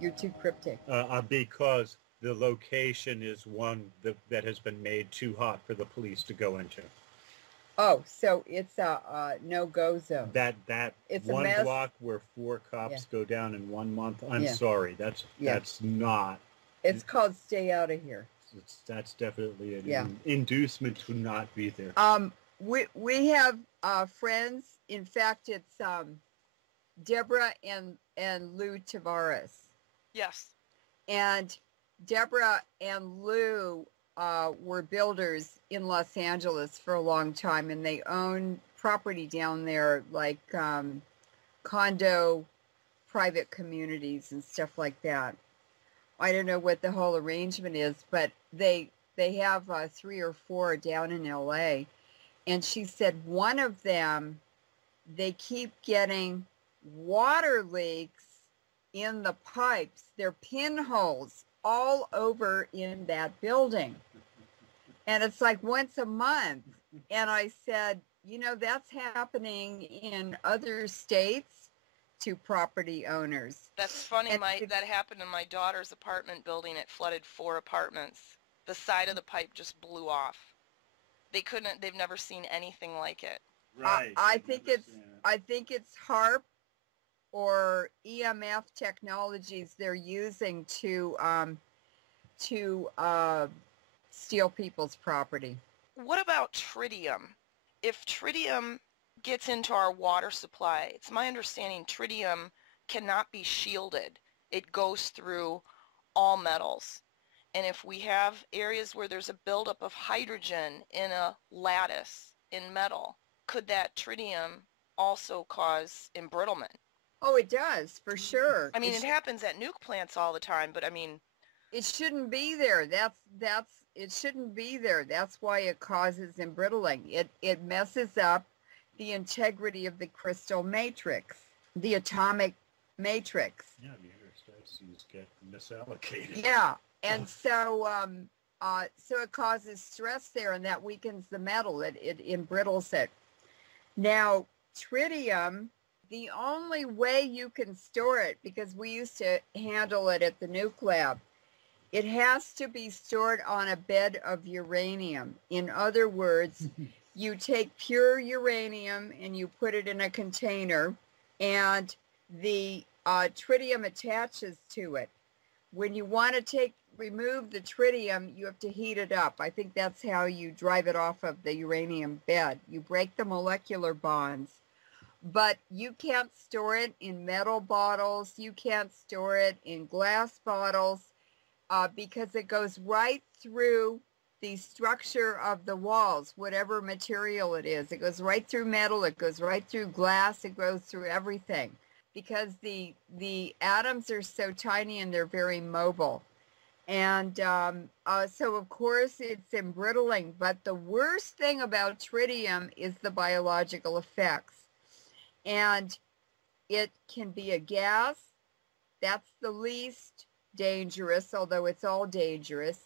You're too cryptic. Because the location is one that has been made too hot for the police to go into. Oh, so it's a no-go zone. That it's one a mess. block where 4 cops go down in 1 month. I'm Yeah. sorry, that's not. It's called stay out of here. That's definitely an inducement to not be there. We have friends. In fact, it's Deborah and Lou Tavares. Yes. And Deborah and Lou were builders in Los Angeles for a long time, and they own property down there, like condo, private communities and stuff like that. I don't know what the whole arrangement is, but they have 3 or 4 down in LA. And she said one of them, they keep getting water leaks in the pipes. They're pinholes all over in that building. And it's like once a month. And I said, you know, that's happening in other states to property owners. That's funny. That happened in my daughter's apartment building. It flooded 4 apartments. The side of the pipe just blew off. They've never seen anything like it. Right. I think it's HARP or EMF technologies they're using to steal people's property. What about tritium? If tritium gets into our water supply, it's my understanding tritium cannot be shielded. It goes through all metals. And if we have areas where there's a buildup of hydrogen in a lattice in metal, could that tritium also cause embrittlement? Oh, it does, for sure. I mean, it happens at nuke plants all the time, but I mean... It shouldn't be there. It shouldn't be there. That's why it causes embrittling. It messes up the integrity of the crystal matrix, the atomic matrix. Yeah, the interstices get misallocated. Yeah, and so it causes stress there, and that weakens the metal. It embrittles it. Now, tritium, the only way you can store it, because we used to handle it at the nuke lab, it has to be stored on a bed of uranium. In other words, you take pure uranium and you put it in a container, and the tritium attaches to it. When you want to remove the tritium, you have to heat it up. I think that's how you drive it off of the uranium bed. You break the molecular bonds. But you can't store it in metal bottles. You can't store it in glass bottles. Because it goes right through the structure of the walls, whatever material it is. It goes right through metal, it goes right through glass, it goes through everything. Because the atoms are so tiny and they're very mobile. And so, of course, it's embrittling. But the worst thing about tritium is the biological effects. And it can be a gas. That's the least dangerous, although it's all dangerous.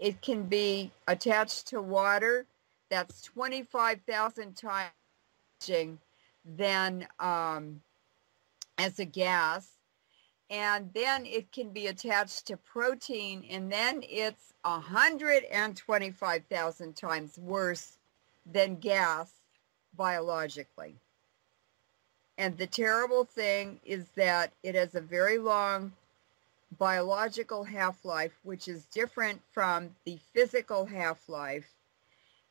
It can be attached to water. That's 25,000 times than as a gas. And then it can be attached to protein, and then it's 125,000 times worse than gas biologically. And the terrible thing is that it has a very long biological half-life, which is different from the physical half-life,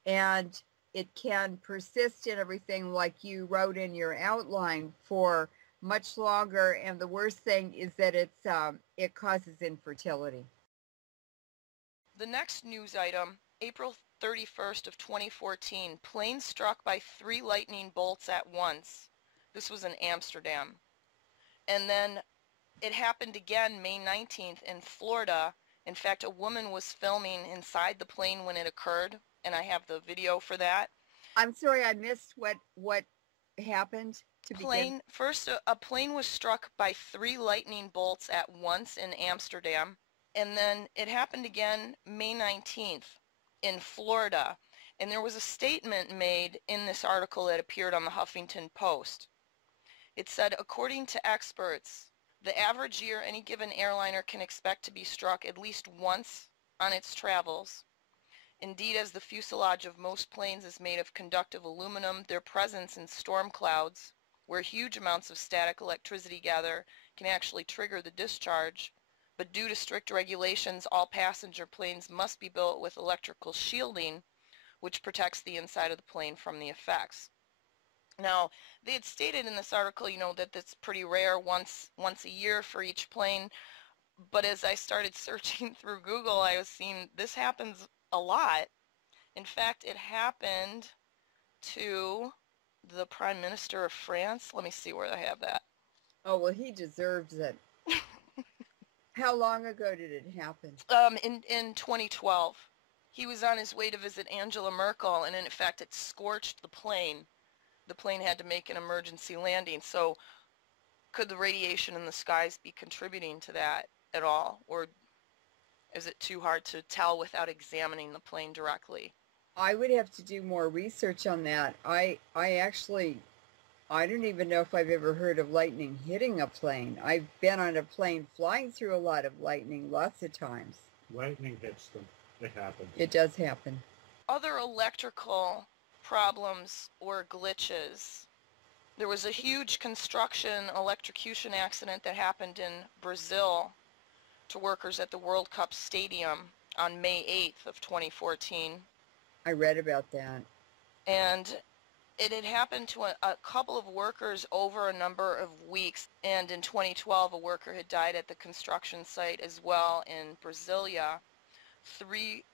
and it can persist in everything like you wrote in your outline for much longer, and the worst thing is that it causes infertility. The next news item, April 31st of 2014, plane struck by 3 lightning bolts at once. This was in Amsterdam. And then it happened again May 19th in Florida. In fact, a woman was filming inside the plane when it occurred, and I have the video for that. I'm sorry, I missed what happened to begin. First, a plane was struck by 3 lightning bolts at once in Amsterdam, and then it happened again May 19th in Florida. And there was a statement made in this article that appeared on the Huffington Post. It said, according to experts, The average year, any given airliner can expect to be struck at least once on its travels. Indeed, as the fuselage of most planes is made of conductive aluminum, their presence in storm clouds, where huge amounts of static electricity gather, can actually trigger the discharge. But due to strict regulations, all passenger planes must be built with electrical shielding, which protects the inside of the plane from the effects. Now, they had stated in this article, that that's pretty rare, once a year for each plane. But as I started searching through Google, I was seeing this happens a lot. In fact, it happened to the Prime Minister of France. Let me see where I have that. Oh, well, he deserves it. How long ago did it happen? In 2012. He was on his way to visit Angela Merkel, and in fact, it scorched the plane. The plane had to make an emergency landing. So could the radiation in the skies be contributing to that at all? Or is it too hard to tell without examining the plane directly? I would have to do more research on that. I don't even know if I've ever heard of lightning hitting a plane. I've been on a plane flying through a lot of lightning lots of times. Lightning hits them. It happens. It does happen. Other electrical problems or glitches. There was a huge construction electrocution accident that happened in Brazil to workers at the World Cup Stadium on May 8th of 2014. I read about that. And it had happened to a couple of workers over a number of weeks. And in 2012, a worker had died at the construction site as well in Brasilia. 3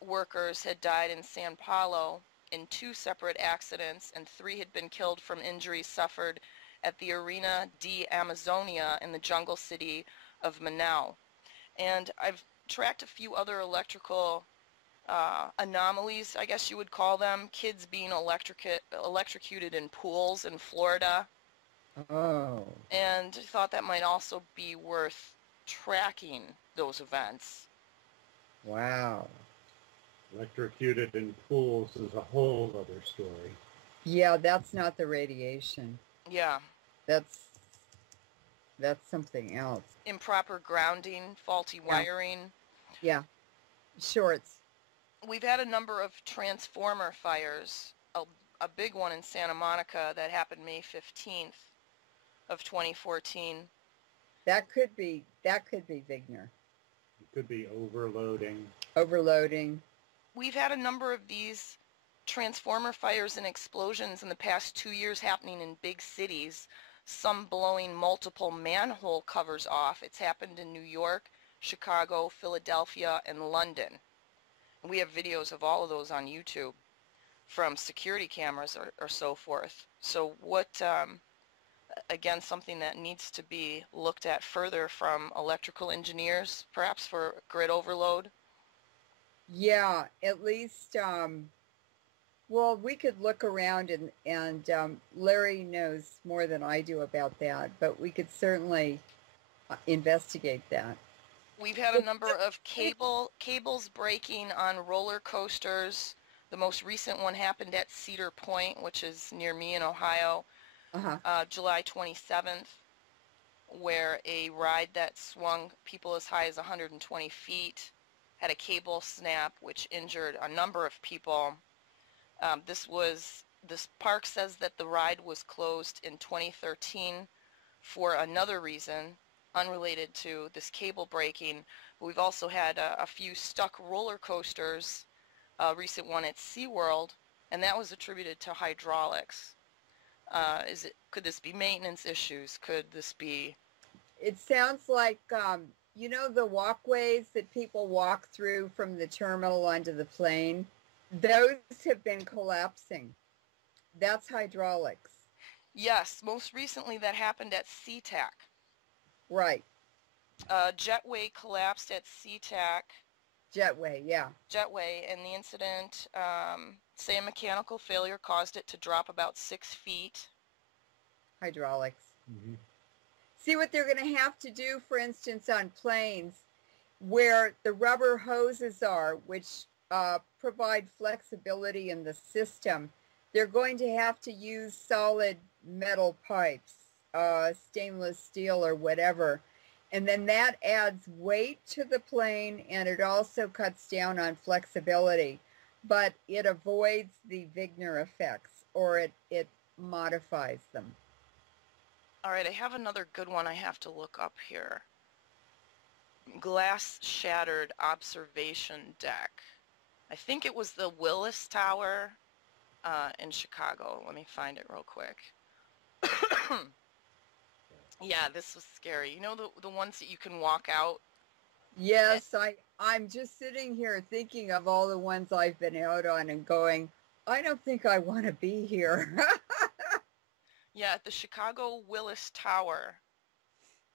workers had died in São Paulo in 2 separate accidents, and 3 had been killed from injuries suffered at the Arena de Amazonia in the jungle city of Manaus. And I've tracked a few other electrical anomalies, I guess you would call them. Kids being electrocuted in pools in Florida. Oh. And thought that might also be worth tracking those events. Wow. Electrocuted in pools is a whole other story. Yeah, that's not the radiation. Yeah. That's something else. Improper grounding, faulty wiring. Yeah. Shorts. We've had a number of transformer fires. A big one in Santa Monica that happened May 15th of 2014. That could be Wigner. It could be overloading. Overloading. We've had a number of these transformer fires and explosions in the past 2 years happening in big cities, some blowing multiple manhole covers off. It's happened in New York, Chicago, Philadelphia, and London. We have videos of all of those on YouTube from security cameras or so forth. So what, again, something that needs to be looked at further from electrical engineers, perhaps for grid overload? Yeah, at least, well, we could look around and Larry knows more than I do about that, but we could certainly investigate that. We've had a number of cables breaking on roller coasters. The most recent one happened at Cedar Point, which is near me in Ohio, July 27th, where a ride that swung people as high as 120 feet had a cable snap, which injured a number of people. This park says that the ride was closed in 2013 for another reason, unrelated to this cable breaking. We've also had a few stuck roller coasters, a recent one at SeaWorld, and that was attributed to hydraulics. Could this be maintenance issues? Could this be... It sounds like, you know, the walkways that people walk through from the terminal onto the plane? Those have been collapsing. That's hydraulics. Yes, most recently that happened at SeaTac. Right. Jetway collapsed at SeaTac. Jetway, yeah. Jetway, and the incident, say a mechanical failure caused it to drop about 6 feet. Hydraulics. Mm-hmm. See what they're going to have to do, for instance, on planes where the rubber hoses are, which provide flexibility in the system. They're going to have to use solid metal pipes stainless steel or whatever. And then that adds weight to the plane, and it also cuts down on flexibility, but it avoids the Wigner effects, or it modifies them. All right, I have another good one I have to look up here. Glass shattered observation deck. I think it was the Willis Tower in Chicago. Let me find it real quick. Yeah, this was scary. You know the ones that you can walk out? Yes, I'm just sitting here thinking of all the ones I've been out on and going, I don't think I want to be here. Yeah, at the Chicago Willis Tower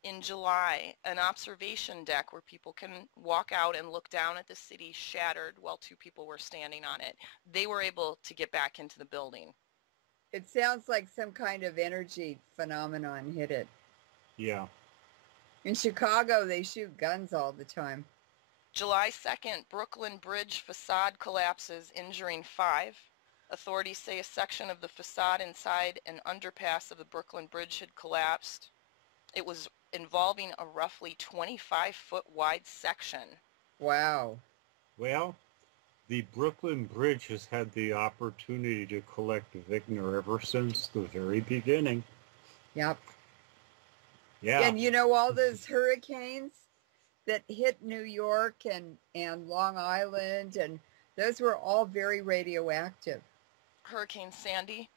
in July, an observation deck where people can walk out and look down at the city shattered while two people were standing on it. They were able to get back into the building. It sounds like some kind of energy phenomenon hit it. Yeah. In Chicago, they shoot guns all the time. July 2nd, Brooklyn Bridge facade collapses, injuring 5. Authorities say a section of the facade inside an underpass of the Brooklyn Bridge had collapsed. It was involving a roughly 25-foot wide section. Wow. Well, the Brooklyn Bridge has had the opportunity to collect Wigner ever since the very beginning. Yep. Yeah. And you know, all those hurricanes that hit New York and Long Island, and those were all very radioactive. Hurricane Sandy?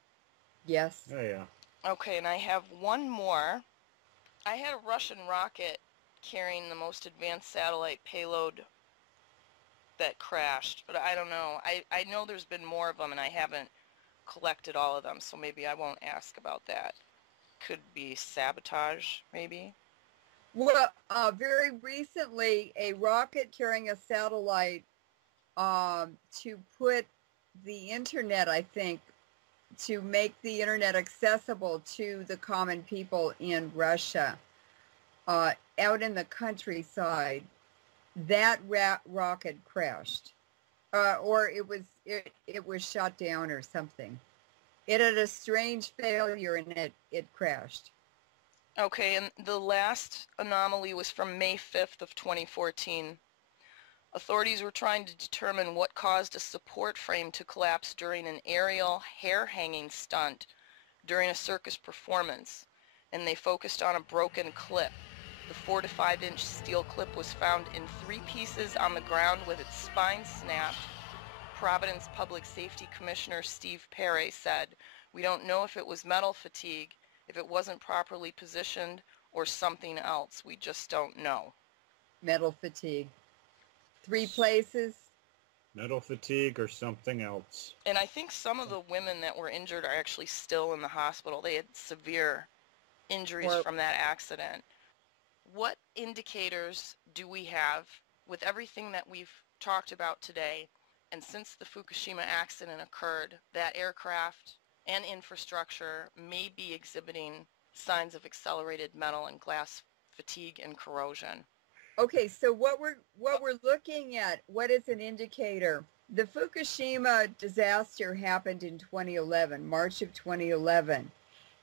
Yes. Oh, yeah. Okay, and I have one more. I had a Russian rocket carrying the most advanced satellite payload that crashed, but I don't know. I know there's been more of them, and I haven't collected all of them, so maybe I won't ask about that. Could be sabotage, maybe? Well, very recently, a rocket carrying a satellite to put the internet, I think, to make the internet accessible to the common people in Russia, out in the countryside, that rocket crashed, or it was shot down or something. It had a strange failure and it crashed. Okay, and the last anomaly was from May 5th of 2014. Authorities were trying to determine what caused a support frame to collapse during an aerial hair-hanging stunt during a circus performance, and they focused on a broken clip. The 4 to 5 inch steel clip was found in 3 pieces on the ground with its spine snapped. Providence Public Safety Commissioner Steve Perry said, "We don't know if it was metal fatigue, if it wasn't properly positioned, or something else. We just don't know." Metal fatigue. 3 places. Metal fatigue or something else. And I think some of the women that were injured are actually still in the hospital. They had severe injuries from that accident. What indicators do we have with everything that we've talked about today, and since the Fukushima accident occurred, that aircraft and infrastructure may be exhibiting signs of accelerated metal and glass fatigue and corrosion? Okay, so what we're looking at, what is an indicator? The Fukushima disaster happened in 2011, March of 2011.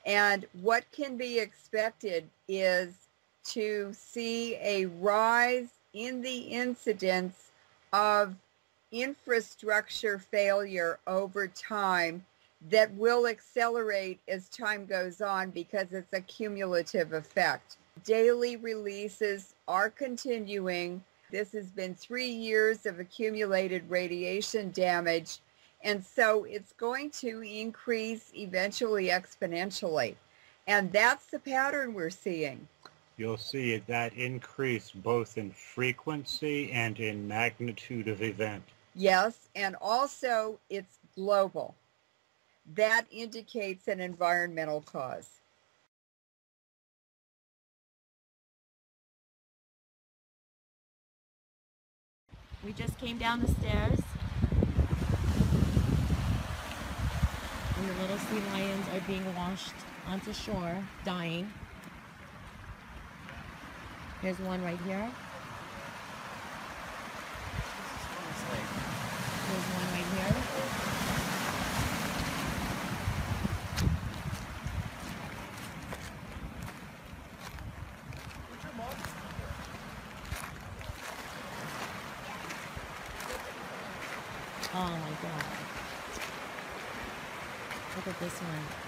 And what can be expected is to see a rise in the incidence of infrastructure failure over time that will accelerate as time goes on because it's a cumulative effect. Daily releases are continuing. This has been 3 years of accumulated radiation damage, and so it's going to increase eventually exponentially. And that's the pattern we're seeing. You'll see that increase both in frequency and in magnitude of event. Yes, and also it's global. That indicates an environmental cause. We just came down the stairs, and the little sea lions are being washed onto shore, dying. There's one right here. There's one right here. Oh my god. Look at this one.